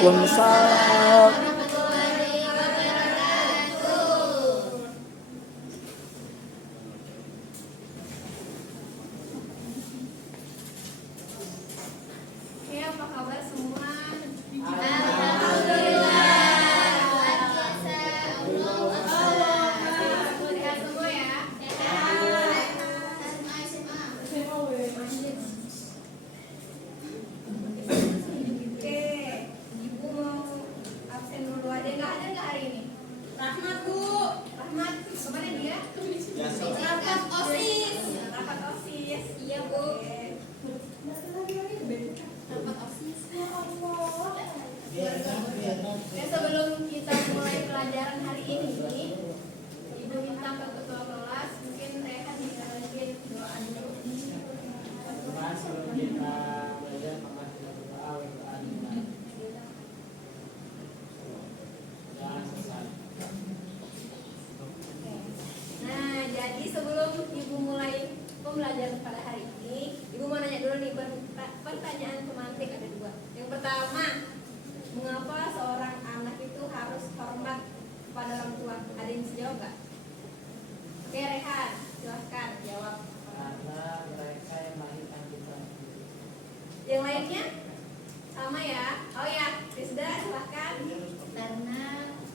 Waalaikumsalam. Sebelum kita mulai pelajaran hari ini, Ibu minta ke ketua kelas, mungkin Rehan bisa lagi doa dulu. Sebelum kita belajar maka kita berdoa jangan sesat. Nah, jadi sebelum Ibu mulai pembelajaran pada hari ini, Ibu mau nanya dulu nih, pertanyaan pemantik ada dua. Yang pertama, mengapa seorang anak itu harus hormat kepada orang tua? Ada yang bisa jawab nggak? Oke, Rehan, silahkan jawab. Karena mereka yang melahirkan kita. Yang lainnya? Sama ya? Oh ya, Rizda, silahkan. Karena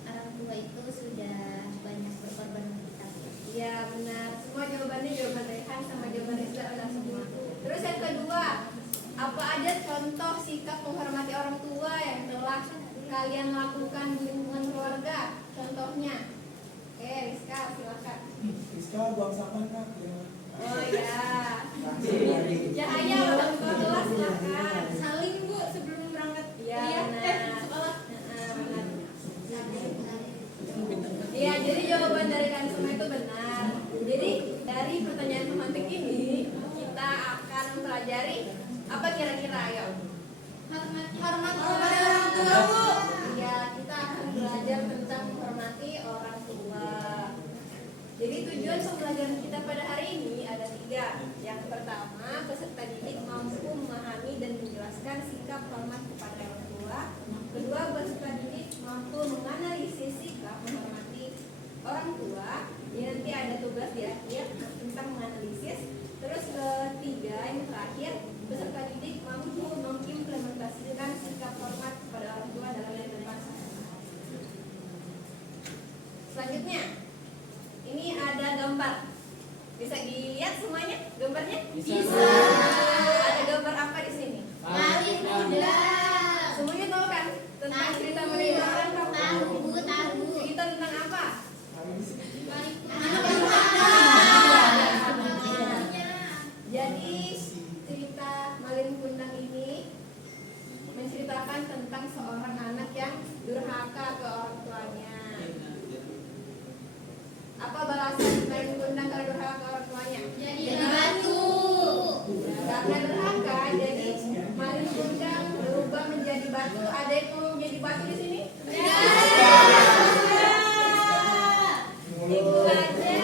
orang tua itu sudah banyak berkorban untuk kita. Iya, benar. Semua jawabannya jawaban Rehan sama jawaban Rizda udah semua. Terus yang kedua, apa aja contoh sikap menghormati orang tua yang telah kalian lakukan di lingkungan keluarga? Contohnya. Oke, Rizka, silakan. Rizka buang sampah Kak. Oh ya. Cahaya orang tua kelas silakan. Saling Bu sebelum berangkat. Iya, benar. Sekolah. Benar. Iya, jadi jawaban dari kalian semua itu benar. Jadi dari pertanyaan pemantik ini kita akan mempelajari apa kira-kira, ayo? Hormat kepada orang tua Bu. Iya, kita akan belajar tentang menghormati orang tua. Jadi tujuan pembelajaran kita pada hari ini ada 3. Yang pertama, peserta didik mampu memahami dan menjelaskan sikap hormat kepada orang tua. Kedua, peserta didik mampu menganalisis sikap menghormati orang tua. Ini nanti ada tugas di akhir tentang menganalisis. Terus ketiga, yang terakhir, peserta didik mampu mengimplementasikan sikap hormat kepada orang tua dalam kehidupan sehari-hari. Selanjutnya, ini ada gambar. Bisa dilihat semuanya gambarnya? Bisa. Ada gambar apa di sini? Paling mudah. Semuanya tahu kan tentang cerita Maria? Tahu Bu, tahu. Cerita tentang apa? Jadi cerita Malin Kundang ini menceritakan tentang seorang anak yang durhaka ke orang tuanya. Apa balasan Malin Kundang kalau durhaka ke orang tuanya? Jadi batu. Karena durhaka, jadi Malin Kundang berubah menjadi batu. Ada yang mau menjadi batu di sini? Ibu aja.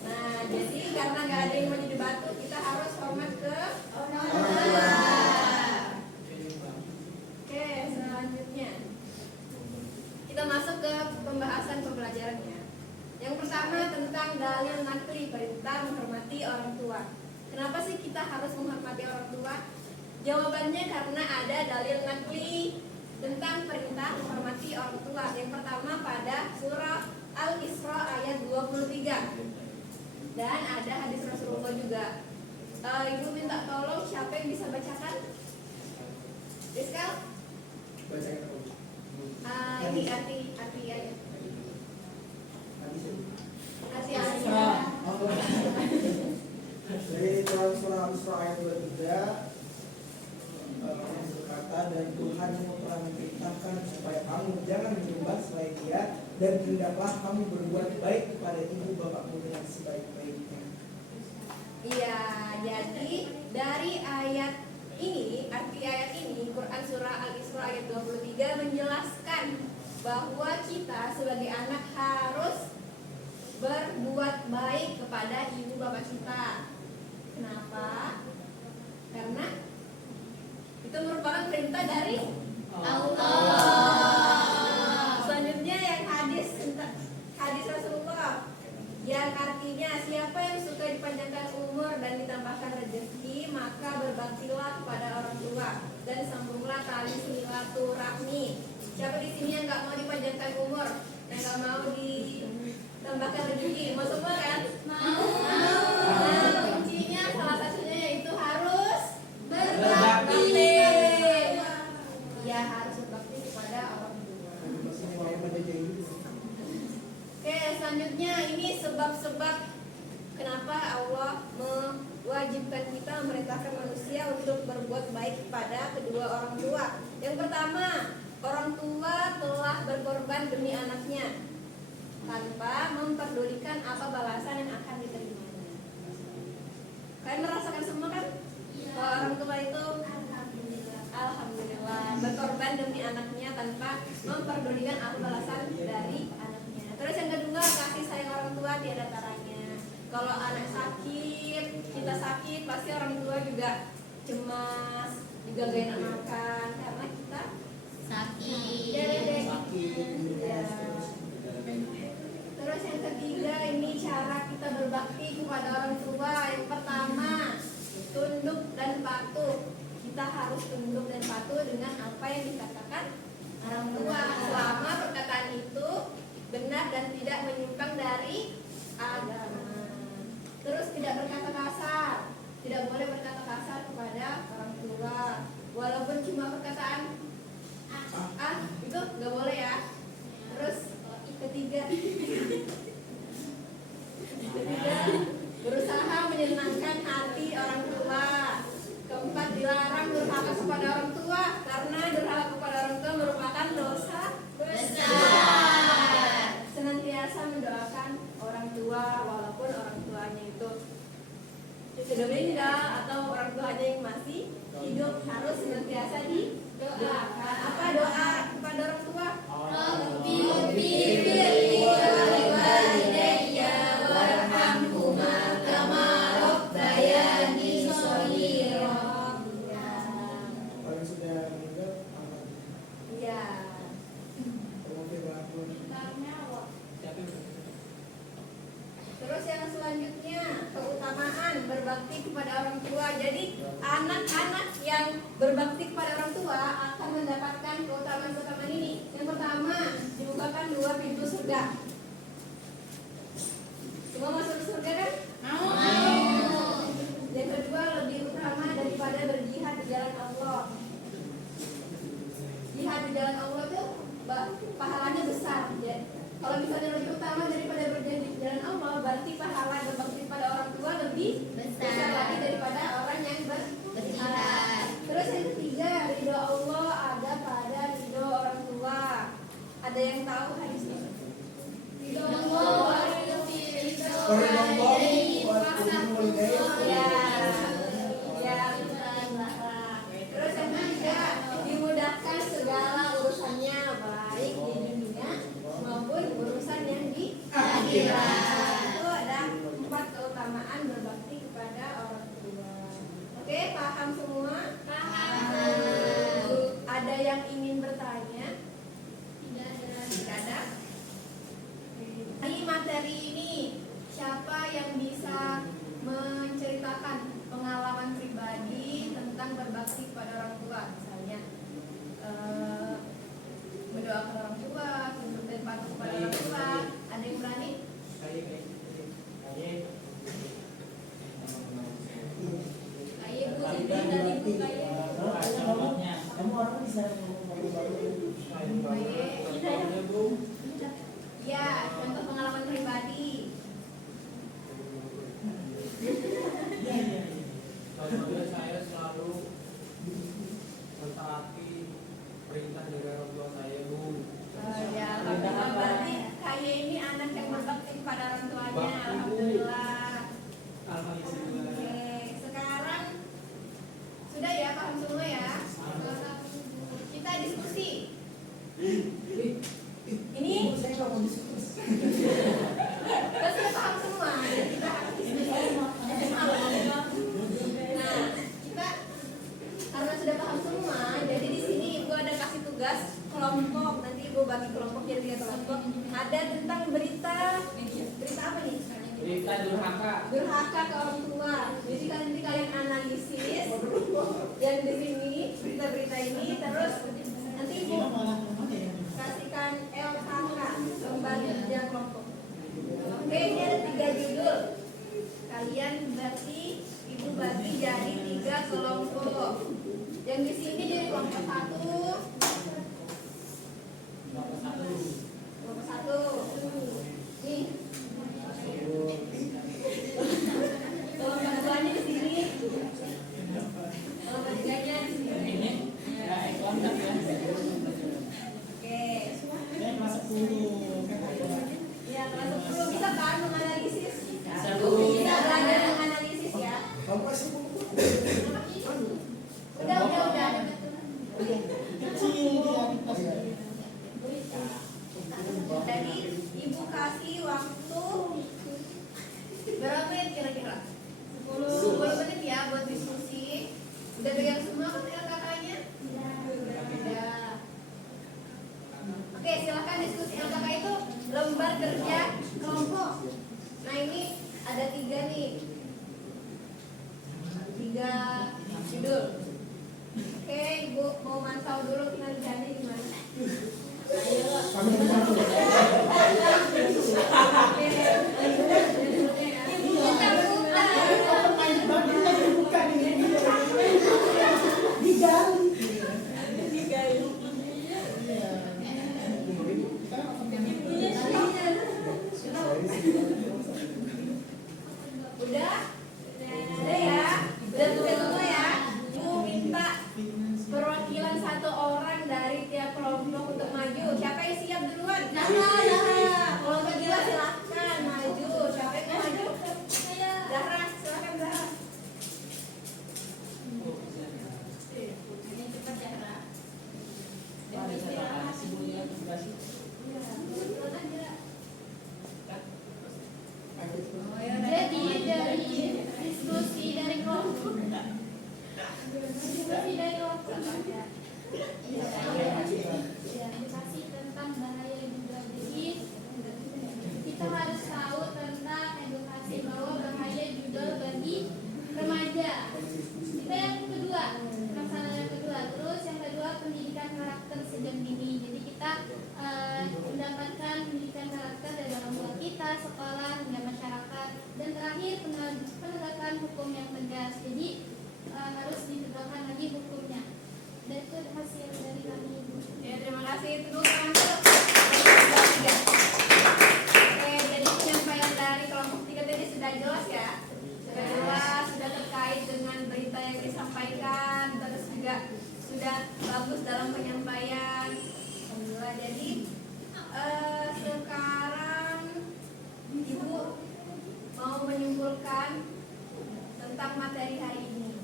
Nah, jadi karena nggak ada yang mau jadi batu, kita harus hormat ke orang tua. Oke, selanjutnya kita masuk ke pembahasan pembelajarannya. Yang pertama tentang dalil nakli perintah menghormati orang tua. Kenapa sih kita harus menghormati orang tua? Jawabannya karena ada dalil nakli tentang perintah menghormati orang tua. Yang pertama pada surah Al-Isra ayat 23. Dan ada hadis Rasulullah juga. Ibu minta tolong siapa yang bisa bacakan? Rizka? Bacakan. Ini arti aja. Arti aja. Jadi dalam surah Al-Isra ayat 23 berkata, dan Tuhanmu telah memerintahkan supaya kamu jangan menyembah selain Dia, dan hendaklah kamu berbuat baik kepada ibu bapakmu dengan sebaik-baiknya. Iya, jadi dari ayat ini, arti ayat ini, Quran surah Al-Isra ayat 23 menjelaskan bahwa kita sebagai anak harus berbuat baik kepada ibu bapak kita. Kenapa? Karena itu merupakan perintah dari Allah. Selanjutnya yang hadis Rasulullah yang artinya siapa yang suka dipanjangkan umur dan ditambahkan rezeki maka berbaktilah kepada orang tua dan sambunglah tali silaturahmi. Siapa di sini yang nggak mau dipanjangkan umur, yang nggak mau ditambahkan rezeki? Mau semua kan? Mau. Nah, kuncinya salah satunya yaitu harus berbakti. Ya harus berbakti kepada orang tua. Oke, selanjutnya ini sebab-sebab kenapa Allah mewajibkan kita memerintahkan manusia untuk berbuat baik kepada kedua orang tua. Yang pertama, orang tua telah berkorban demi anaknya tanpa memperdulikan apa balasan yang akan diterimanya. Kalian merasakan semua kan? Bahwa orang tua itu Alhamdulillah berkorban demi anaknya tanpa memperdulikan apa balasan dari anaknya. Terus yang kedua, kasih sayang orang tua tiada taranya. Kalau anak sakit, kita sakit, pasti orang tua juga cemas, juga gak enak makan karena kita Sakit. Ya. Terus yang ketiga, ini cara kita berbakti kepada orang tua. Yang pertama, tunduk dan patuh. Kita harus tunduk dan patuh dengan apa yang dikatakan orang tua selama perkataan itu benar dan tidak menyimpang dari agama. Terus tidak berkata kasar, tidak boleh berkata kasar kepada orang tua, walaupun cuma perkataan itu nggak boleh ya. Terus ketiga, berusaha menyenangkan hati orang tua. Keempat, dilarang durhaka kepada orang tua karena durhaka kepada orang tua merupakan dosa besar. Senantiasa mendoakan orang tua walaupun orang tuanya itu sudah meninggal atau orang tuanya yang masih hidup, harus senantiasa didoakan. Apa doa kepada orang tua? Orang sudah meninggal apa? Ya. Terus yang selanjutnya, keutamaan berbakti kepada orang tua. Jadi anak-anak yang berbakti kepada orang tua akan mendapatkan keutamaan-keutamaan ini. Yang pertama, dibukakan 2 pintu surga. Semua masuk surga kan? Mau. Yang kedua, lebih utama daripada berjihad di jalan Allah. Jihad di jalan Allah itu pahalanya besar. Ya. Kalau misalnya lebih utama daripada berjihad di jalan Allah, berarti pahala berbakti pada orang tua lebih besar lagi daripada orang yang berjihad. Terus yang ketiga, ridho Allah ada pada ridho orang tua. Ada yang tahu hadisnya? Ridho Allah. Terus yang ketiga, dimudahkan segala urusannya baik di dunia maupun urusan yang di akhirat. Itu ada 4 keutamaan berbakti kepada orang tua. Oke, paham semua? Paham. Ada yang ingin bertanya? Tidak ada. Di materi ini siapa yang bisa menceritakan pengalaman pribadi tentang berbakti kepada orang tua, misalnya mendoakan orang tua, tunduk dan patuh kepada orang tua. Ada yang berani? Kaye Bu, Didi dan Ibu Kaye. Kamu orang bisa ngomong bagus. Ya, contoh pengalaman pribadi. Saya selalu mentaati perintah dari orang tua saya, Bu. Ya, alhamdulillah. Berarti Kaye ini anak yang berbakti kepada orang tuanya. Alhamdulillah. Oke, sekarang sudah ya, paham semua ya? Kita diskusi. Ini Saya nggak mau diskusi. kita sudah paham semua, jadi kita harus diskusi. Nah, kita karena sudah paham semua, jadi di sini Ibu ada kasih tugas kelompok. Nanti ibu bagi kelompok jadi 3 kelompok. Ada tentang berita apa nih? Berita durhaka. Durhaka ke orang tua. Jadi nanti kalian analisis yang di sini berita-berita ini, terus nanti ibu kasihkan LKK, lembar kerja kelompok. Oke, ini ada 3 judul. Kalian berarti ibu bagi jadi 3 kelompok. Yang di sini jadi kelompok 1. Kelompok 1. Nih. Kelompok 2-nya di sini. Kelompok 3-nya di sini. Oke. Ya, kelas 10 bisa kan menganalisis? Bisa belajar menganalisis ya. Kamu kasih buku. Udah. Jadi ibu kasih waktu berapa menit kira-kira? 10 menit ya buat diskusi. Udah pegang semua kan LKK-nya? Udah. Oke, silakan diskusi. LKK itu lembar kerja kelompok. Nah ini ada 3 nih. 3 judul. Oke, ibu mau mantau dulu kinerjanya gimana? Ayo. Kami membantu. Oke. Ibu kita buka. Digali. Udah? Udah ya? Udah tugas semua ya? Ibu minta perwakilan 1 orang dari tiap kelompok untuk maju. Siapa yang siap duluan? Kelompok 2 silahkan maju. Siapa yang mau maju? Zahra, silahkan Zahra. Jadi dari diskusi dari kelompok edukasi tentang bahaya juga. Jadi kita harus tahu tentang edukasi bahwa bahaya judul bagi remaja. Kita yang kedua, masalah yang kedua. Terus yang kedua, pendidikan karakter sejak dini. Jadi kita mendapatkan pendidikan karakter dari orang tua kita, sekolah, hingga masyarakat. Dan terakhir, penegakan hukum yang tegas. Jadi harus ditegakkan lagi hukumnya. Dan itu hasil dari kami, Ibu. Ya, terima kasih. Itu dulu tangan dulu. Oke, jadi penyampaian dari kelompok 3 tadi sudah jelas ya? Sudah jelas, sudah terkait dengan berita yang disampaikan, terus juga sudah bagus dalam penyampaian. Alhamdulillah. Jadi sekarang Ibu mau menyimpulkan tentang materi hari ini.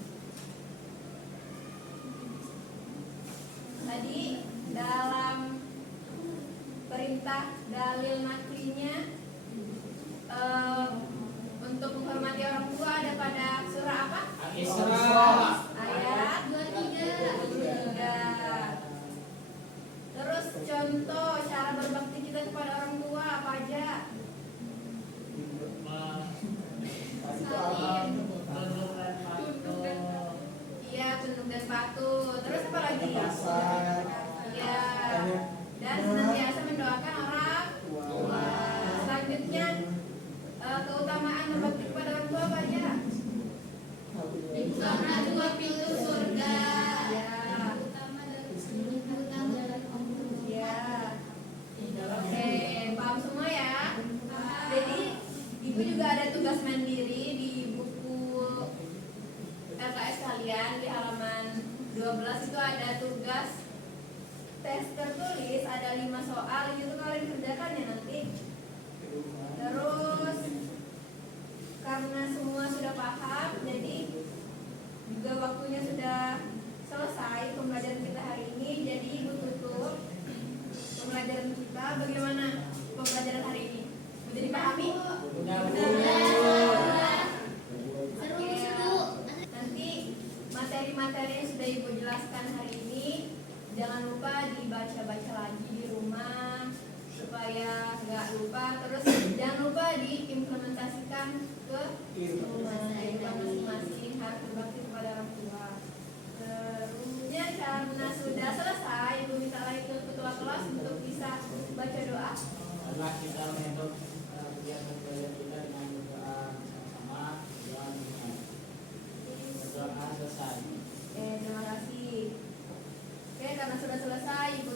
Tadi dalam perintah dalil naklinya untuk menghormati orang tua ada pada surah apa? Isra. Ayat 23. Terus contoh cara berbakti kita kepada orang tua apa aja? Salim. Iya, tunduk dan patuh. Terus apa lagi? Iya. Dan senantiasa mendoakan orang tua. Selanjutnya keutamaan berbakti kepada orang tua apa aja? Karena 2 pintu surga. Ya. Utama dari utama jalan Allah. Ya. Oke, paham semua ya? Jadi Ibu juga ada tugas mandiri di buku LKS kalian di halaman 12 itu ada tugas tes tertulis, ada 5 soal itu kalian kerjakan ya nanti. Terus karena semua sudah paham, jadi juga waktunya sudah selesai pembelajaran kita hari ini. Jadi Ibu tutup pembelajaran kita. Bagaimana pembelajaran hari ini? Sudah dipahami? Oke, nanti materi-materi yang sudah Ibu jelaskan hari ini jangan lupa dibaca-baca lagi di rumah supaya nggak lupa. Terus jangan lupa diimplementasikan ke rumah masing-masing, harus berbakti kepada orang tua. Terusnya karena sudah selesai, Ibu minta lagi ke ketua kelas untuk bisa baca doa. Adalah kita menutup kegiatan belajar kita dengan berdoa bersama-sama dan berdoa selesai. Terima kasih. Oke, karena sudah selesai, Ibu